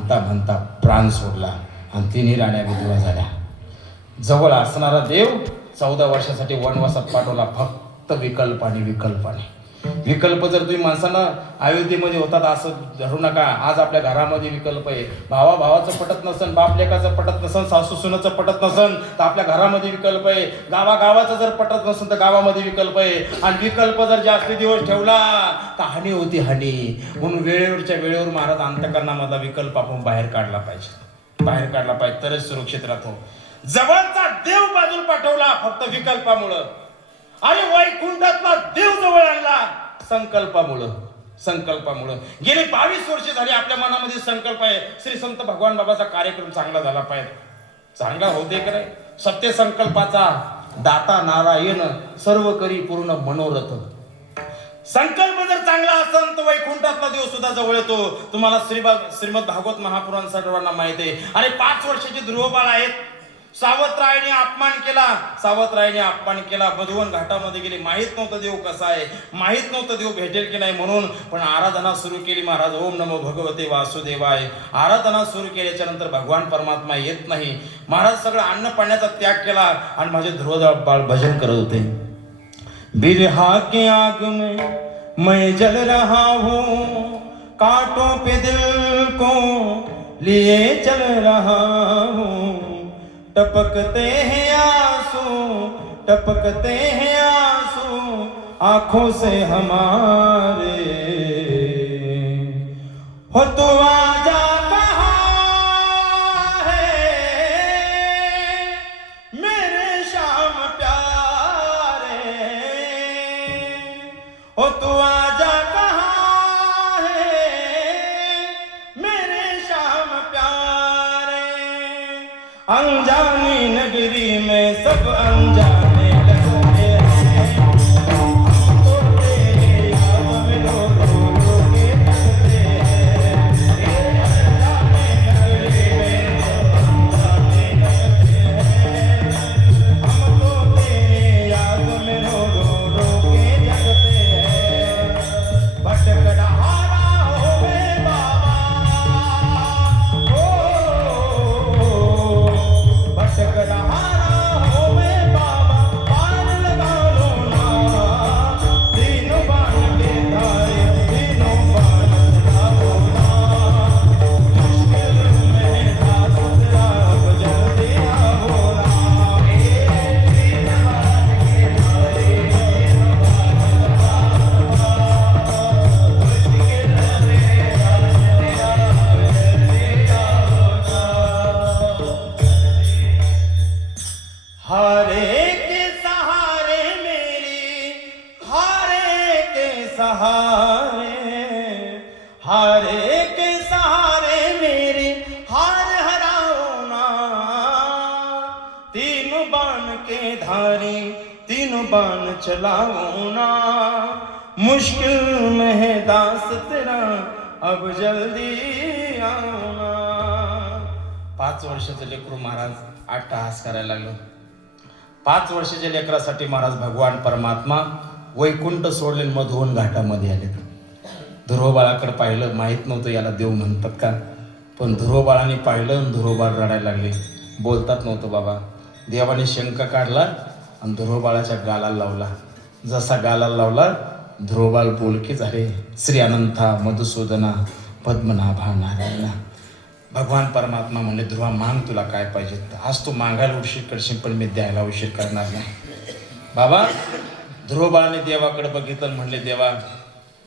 म्हणता म्हणता प्राण सोडला आणि तिन्ही राण्या विधवा झाल्या. जवळ असणारा देव 14 वर्षासाठी वनवासात पाठवला, फक्त विकल्पाने. विकल्प जर तुम्ही माणसांना अयोध्येमध्ये होतात असं धरू नका. आज आपल्या घरामध्ये विकल्प आहे. भावा भावाचं पटत नसन, बाप लेकाचं पटत नसन, सासू सुनाचं पटत नसन तर आपल्या घरामध्ये विकल्प आहे. गावागावाचं जर पटत नसन तर गावामध्ये विकल्प आहे. आणि विकल्प जर जास्त दिवस ठेवला तर हानी होती, हानी. म्हणून वेळेवरच्या वेळेवर महाराज अंतःकरणामधला विकल्प आपण बाहेर काढला पाहिजे, तरच सुरक्षित राहतो. जवळचा देव बाजूला पाठवला फक्त विकल्पामुळं, आणि वैकुंठातला देव जवळ आणला संकल्पामुळं. गेली 22 वर्ष झाली आपल्या मनामध्ये संकल्प आहे श्री संत भगवान बाबाचा कार्यक्रम चांगला झाला पाहिजे. चांगला होते का नाही? सत्य संकल्पाचा दाता नारायण सर्व करी पूर्ण मनोरथ. संकल्प जर चांगला असेल तर वैकुंठातला देव सुद्धा जवळ येतो. तुम्हाला श्रीमद भागवत महापुराण सर्वांना माहिती आहे. आणि 5 वर्षाचे ध्रुवबाळ आहेत. सावत्रायने अपमान केला. मधुवन घाटामध्ये गेले. माहित नव्हतं देव कसा आहे, माहित नव्हतं देव भेटेल की नाही म्हणून. पण आराधना सुरू केली महाराज. ओम नमो भगवते वासुदेवाय. आराधना सुरू केल्याच्या नंतर भगवान परमात्मा येत नाही. महाराज सगळं अन्न पाण्याचा त्याग केला आणि माझे ध्रुवबाळ भजन करत होते. बिरहा के आग में मैं जल रहा हूँ, कांटों पे दिल को लिए चल रहा हूँ. टपकते हैं आंसू आंखों से हमारे. हो तो आजा कहाँ है मेरे श्याम प्यारे. हो तो आजा कहाँ है मेरे श्याम प्यारे. अनजानी नगरी में सब अनजाने लगते हैं. तो तेरे याद में रो के थकते हैं. अनजानी नगरी में सब अनजाने लगते हैं. हम तो तेरे याद में रो के जगते हैं. भटक रहा होवे बाबा, भटक रहा होवे बाबा, पार लगा लो ना. तीनों बाण के धारे, तीनों बाण चलाओ ना. मुश्किल में दास तेरा अब जल्दी आओ ना. तीन बाण के धारे, तीनों बाण चलाओ ना. मुश्किल में दास तेरा अब जल्दी आओ ना. हारे के सहारे मेरी, हारे के सहारे मेरी हार हराओ ना. तीनों बाण के धारी, तीनों बाण चलाओ ना. मुश्किल में है दास तेरा अब जल्दी आओ ना. 5 वर्षाचं लेकरू महाराज अट्टहास करायला लागलो. 5 वर्षाच्या लेकरासाठी महाराज भगवान परमात्मा वैकुंठ सोडले, मधुवन घाटामध्ये आले. ध्रुवबाळाकडे पाहिलं. माहीत नव्हतं याला देव म्हणतात का, पण ध्रुवबाळाने पाहिलं आणि ध्रुवबाळ रडायला लागले. बोलतात नव्हतं बाबा. देवाने शंख काढला आणि ध्रुवबाळाच्या गालाला लावला. जसा गालाला लावला ध्रुवबाळ बोलके झाले. श्री अनंता मधुसूदना पद्मनाभा नारायणा. भगवान परमात्मा म्हणले ध्रुवा मांग, तुला काय पाहिजे. आज तू मागायला उशीर करशील पण मी द्यायला उशीर करणार नाही. बाबा ध्रुवबाळाने देवाकडे बघितलं, म्हणले देवा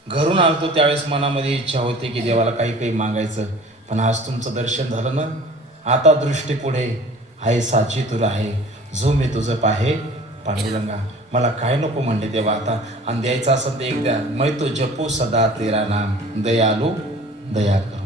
घरून आलतो त्यावेळेस मनामध्ये इच्छा होती की देवाला काही मागायचं, पण आज तुमचं दर्शन झालं ना. आता दृष्टी पुढे आहे साची तुला आहे, जो मी तुझं पाहे पांडुरंगा. मला काय नको म्हणले देवा आता, आणि द्यायचं असं ते एक द्या. मैं तो जपू सदा तेरा नाम, दयालू दया कर.